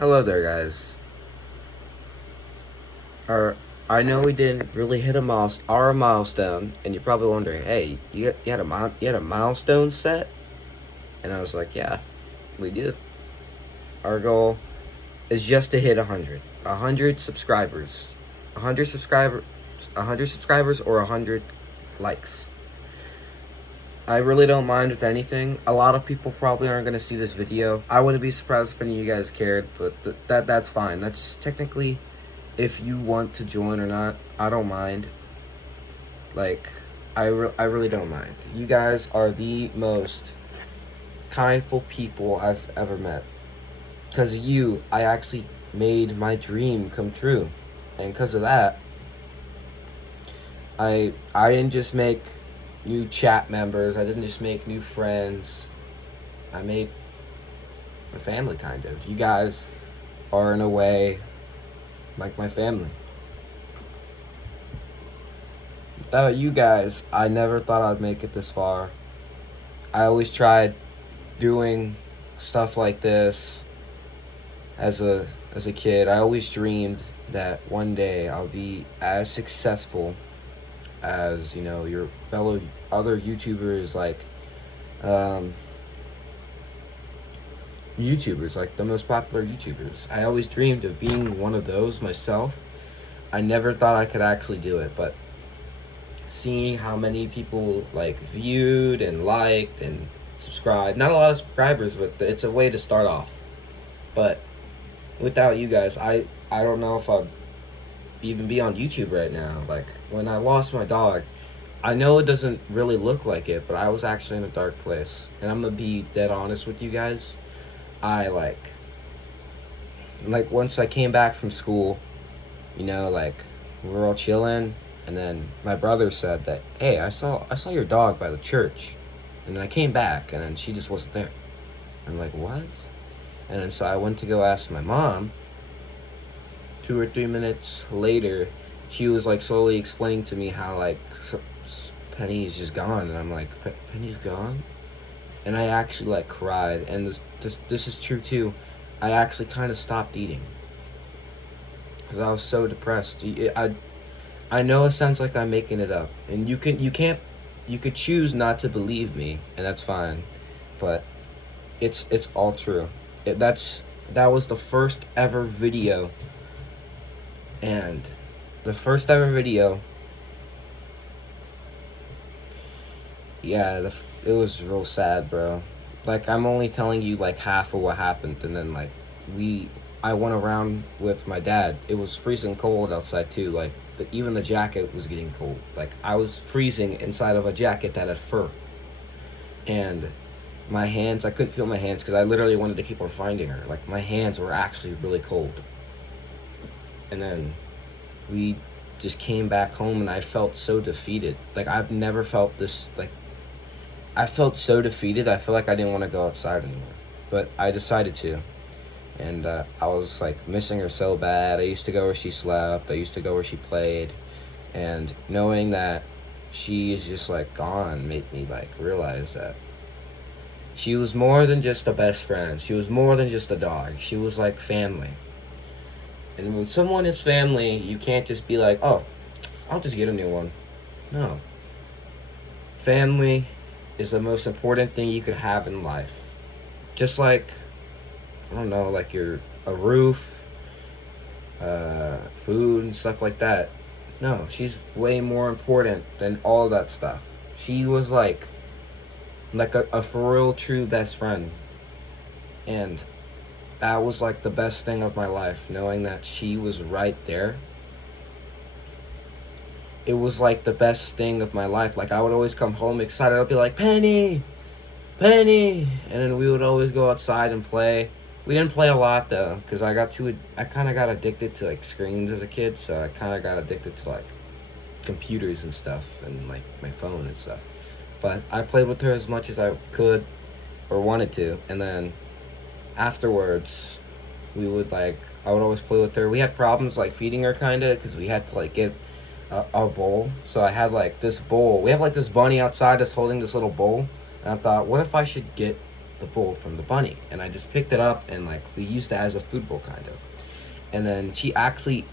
Hello there, guys. Our, I know we didn't really hit our milestone, and you're probably wondering, hey, you had a milestone set, and I was like, yeah, we do. Our goal is just to hit 100 subscribers, 100 subscriber, 100 subscribers or 100 likes. I really don't mind with anything. A lot of people probably aren't gonna see this video. I wouldn't be surprised if any of you guys cared, but that's fine. That's technically if you want to join or not. I don't mind. Like, I really don't mind. You guys are the most kindful people I've ever met. Because of you, I actually made my dream come true, and because of that, I didn't just make new chat members. I didn't just make new friends. I made a family, kind of. You guys are, in a way, like my family. Without you guys, I never thought I'd make it this far. I always tried doing stuff like this as a kid. I always dreamed that one day I'll be as successful as, your fellow other YouTubers, like um, the most popular YouTubers. I always dreamed of being one of those myself. I never thought I could actually do it, but seeing how many people viewed and liked and subscribed, not a lot of subscribers, but it's a way to start off. But without you guys, I don't know if I'd even be on YouTube right now. Like, when I lost my dog, I know it doesn't really look like it, but I was actually in a dark place. And I'm gonna be dead honest with you guys. I once I came back from school, we were all chilling, and then my brother said that, hey, I saw your dog by the church. And then I came back, and then she just wasn't there. I'm like, what? And then so I went to go ask my mom. 2 or 3 minutes later, she was slowly explaining to me how Penny's just gone, and I'm like, Penny's gone? And I actually cried, and this is true too. I actually kind of stopped eating because I was so depressed. I know it sounds like I'm making it up, and you could choose not to believe me, and that's fine, but it's all true. That was the first ever video. And the first ever video, yeah, it was real sad, bro. I'm only telling you half of what happened, and then I went around with my dad. It was freezing cold outside too. Even the jacket was getting cold. I was freezing inside of a jacket that had fur, and my hands, I couldn't feel my hands because I literally wanted to keep on finding her. My hands were actually really cold. And then we just came back home, and I felt so defeated. I've never felt this, I felt so defeated. I feel like I didn't want to go outside anymore. But I decided to. And I was missing her so bad. I used to go where she slept. I used to go where she played. And knowing that she is just gone made me realize that she was more than just a best friend. She was more than just a dog. She was family. And when someone is family, you can't just be oh, I'll just get a new one. No. Family is the most important thing you could have in life. Just I don't know, a roof, food and stuff like that. No, she's way more important than all that stuff. She was a for real true best friend. And that was the best thing of my life, knowing that she was right there. It was the best thing of my life. I would always come home excited. I'd be like, Penny, Penny, and then we would always go outside and play. We didn't play a lot though, because I kind of got addicted to screens as a kid, so I kind of got addicted to computers and stuff, and my phone and stuff. But I played with her as much as I could or wanted to, and then afterwards we would I would always play with her. We had problems feeding her kind of, because we had to get a bowl. So I had this bowl. We have this bunny outside that's holding this little bowl, and I thought, what if I should get the bowl from the bunny, and I just picked it up and like we used it as a food bowl kind of. And then she actually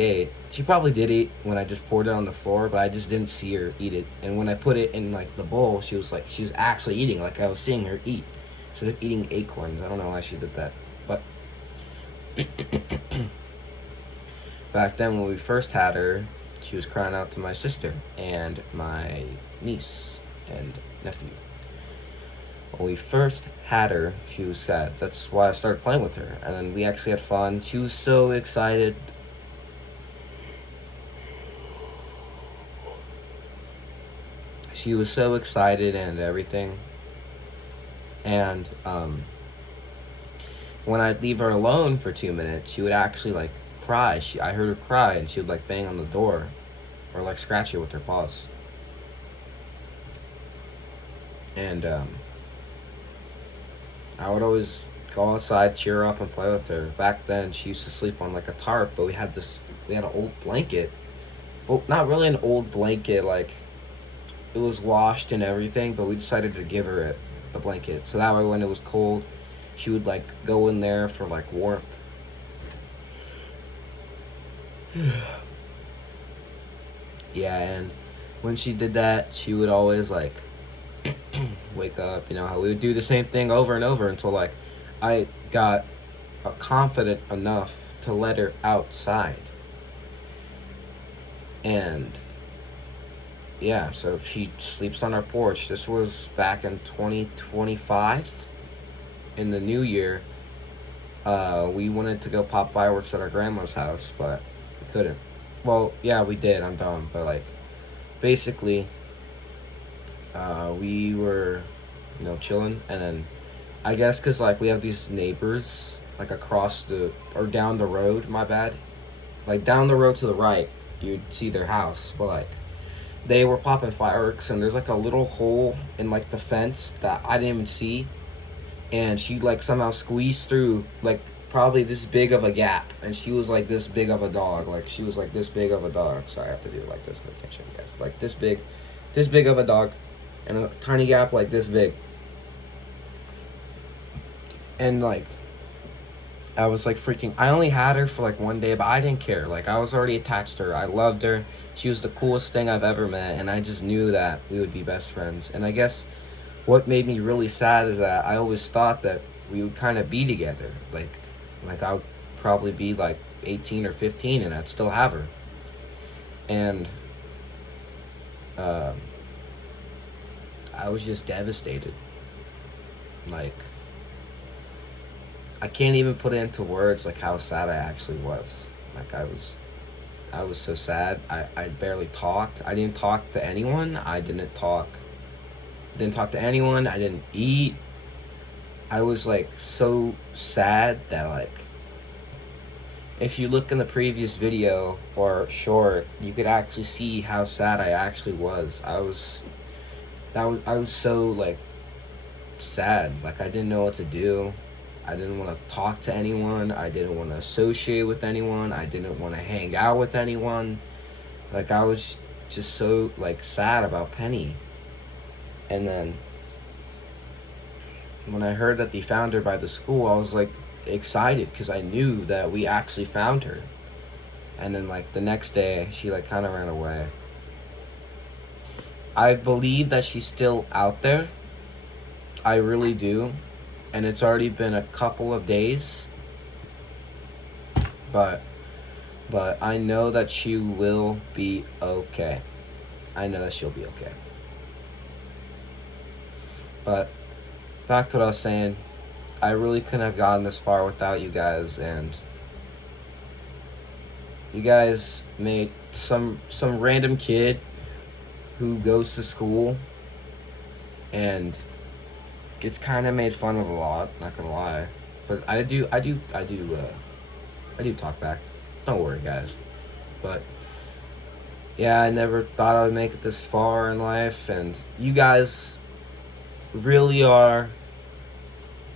ate. She probably did eat when I just poured it on the floor, but I just didn't see her eat it. And when I put it in like the bowl, she was actually eating, like I was seeing her eat instead of eating acorns. I don't know why she did that, but back then when we first had her, she was crying out to my sister and my niece and nephew. When we first had her, she was sad. That's why I started playing with her. And then we actually had fun. She was so excited. She was so excited and everything. And when I'd leave her alone for 2 minutes, she would actually like cry. I heard her cry, and she would like bang on the door or like scratch it with her paws. And I would always go outside, cheer her up, and play with her. Back then, she used to sleep on like a tarp, but we had an old blanket. Well, not really an old blanket, like it was washed and everything, but we decided to give her the blanket. So that way when it was cold, she would like go in there for like warmth. Yeah, and when she did that, she would always like wake up. You know how we would do the same thing over and over until like I got confident enough to let her outside. And yeah, so she sleeps on our porch. This was back in 2025. In the new year, we wanted to go pop fireworks at our grandma's house, but we couldn't. Well, yeah, we did. I'm dumb, but like basically we were, chilling, and then I guess because like we have these neighbors like across or down the road, my bad, like down the road to the right, you'd see their house, but like they were popping fireworks, and there's like a little hole in like the fence that I didn't even see, and she like somehow squeezed through like probably this big of a gap, and she was like this big of a dog, like she was like this big of a dog. Sorry, I have to do it like this, I can't show you guys, like this big of a dog, and a tiny gap like this big. And like I was like freaking, I only had her for like one day, but I didn't care. Like I was already attached to her. I loved her. She was the coolest thing I've ever met, and I just knew that we would be best friends. And I guess what made me really sad is that I always thought that we would kind of be together. Like I would probably be like 18 or 15 and I'd still have her. And I was just devastated. Like I can't even put it into words like how sad I actually was. Like I was so sad. I barely talked. I didn't talk to anyone. I didn't talk to anyone. I didn't eat. I was like so sad that like if you look in the previous video or short, you could actually see how sad I actually was. I was so like sad. Like I didn't know what to do. I didn't want to talk to anyone. I didn't want to associate with anyone. I didn't want to hang out with anyone. Like I was just so like sad about Penny. And then when I heard that they found her by the school, I was like excited because I knew that we actually found her. And then like the next day, she like kind of ran away. I believe that she's still out there. I really do. And it's already been a couple of days. But I know that she will be okay. I know that she'll be okay. But back to what I was saying, I really couldn't have gotten this far without you guys, and you guys made some random kid who goes to school and gets kind of made fun of a lot, not gonna lie, but I do talk back. Don't worry, guys. But yeah, I never thought I would make it this far in life, and you guys really are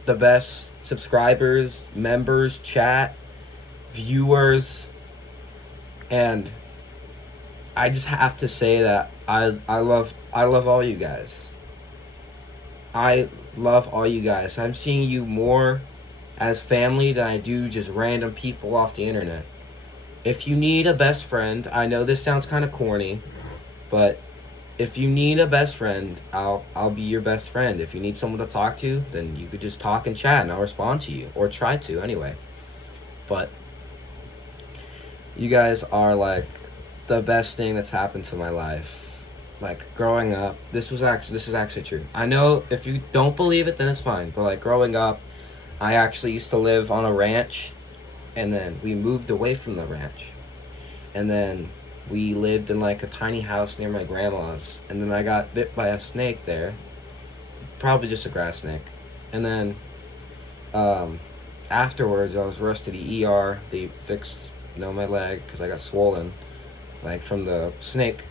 the best subscribers, members, chat, viewers, and I just have to say that I love all you guys. I love all you guys. I'm seeing you more as family than I do just random people off the internet. If you need a best friend, I know this sounds kind of corny, but if you need a best friend, I'll be your best friend. If you need someone to talk to, then you could just talk and chat and I'll respond to you, or try to anyway. But you guys are like the best thing that's happened to my life. Like growing up, this is actually true. I know if you don't believe it, then it's fine. But like growing up, I actually used to live on a ranch, and then we moved away from the ranch, and then we lived in like a tiny house near my grandma's, and then I got bit by a snake there, probably just a grass snake, and then afterwards I was rushed to the ER. They fixed my leg because I got swollen, like from the snake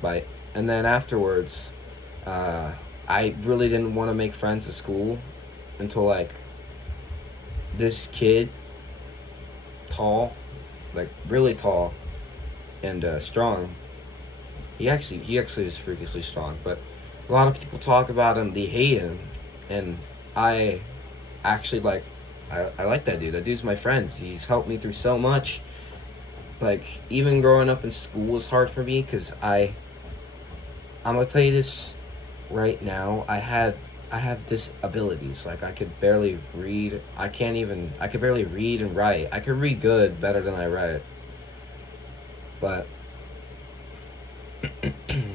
bite, and then afterwards, I really didn't want to make friends at school until like this kid, tall, like really tall and strong. He actually is freakishly strong, but a lot of people talk about him, they hate him, and I actually I like that dude. That dude's my friend. He's helped me through so much. Like even growing up in school was hard for me because I'm gonna tell you this right now. I have disabilities. Like I could barely read. I could barely read and write. I could read good, better than I write. But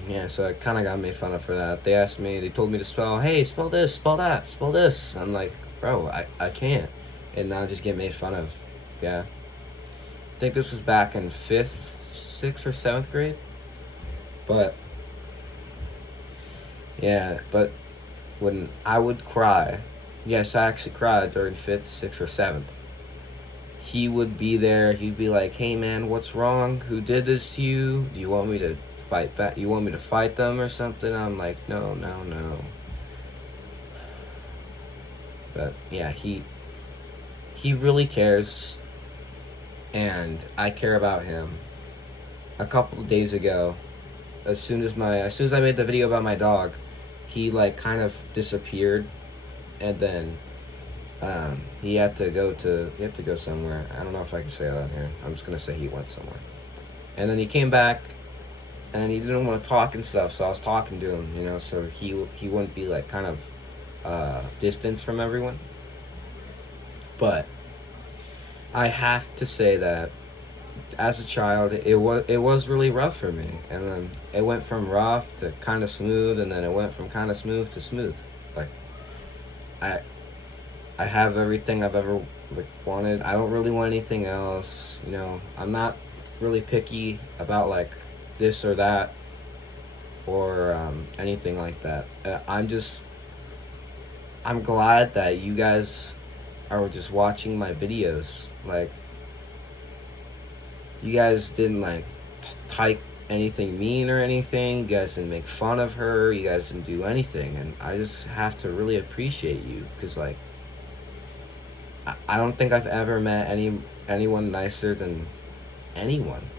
yeah, so I kind of got made fun of for that. They told me to spell, hey, spell this, spell that, spell this. I'm like, bro, I can't. And now I just get made fun of. Yeah. I think this was back in 5th, 6th, or 7th grade. But yeah, but when I would cry, yes, I actually cried during 5th, 6th, or 7th. He would be there. He'd be like, hey man, what's wrong? Who did this to you? Do you want me to fight back? You want me to fight them or something? I'm like, no. But yeah, he really cares, and I care about him. A couple of days ago, as soon as I made the video about my dog, he like kind of disappeared, and then he had to go somewhere. I don't know if I can say that on here. I'm just gonna say he went somewhere, and then he came back, and he didn't want to talk and stuff. So I was talking to him, so he wouldn't be like kind of distance from everyone. But I have to say that as a child, it was really rough for me, and then it went from rough to kind of smooth, and then it went from kind of smooth to smooth. Like I have everything I've ever wanted. I don't really want anything else. I'm not really picky about like this or that or anything like that. I'm glad that you guys are just watching my videos. Like, you guys didn't like type anything mean or anything. You guys didn't make fun of her. You guys didn't do anything, and I just have to really appreciate you, because like I don't think I've ever met anyone nicer than anyone.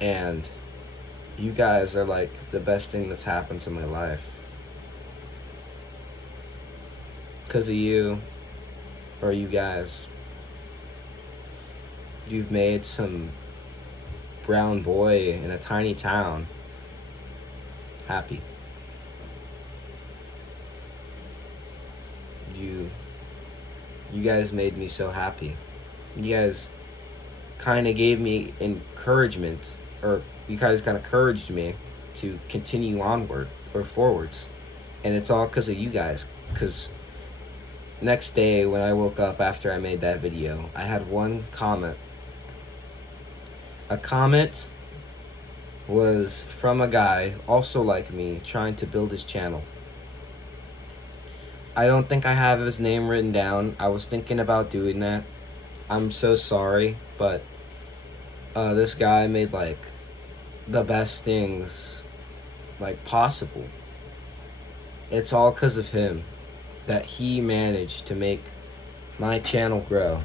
And you guys are like the best thing that's happened to my life. Because of you, or you guys, you've made some brown boy in a tiny town happy. You guys made me so happy. You guys kind of gave me encouragement, or you guys kind of encouraged me to continue onward or forwards. And it's all because of you guys. Because next day when I woke up after I made that video, I had one comment. A comment was from a guy also like me, trying to build his channel. I don't think I have his name written down. I was thinking about doing that. I'm so sorry, but this guy made like the best things like possible. It's all because of him that he managed to make my channel grow.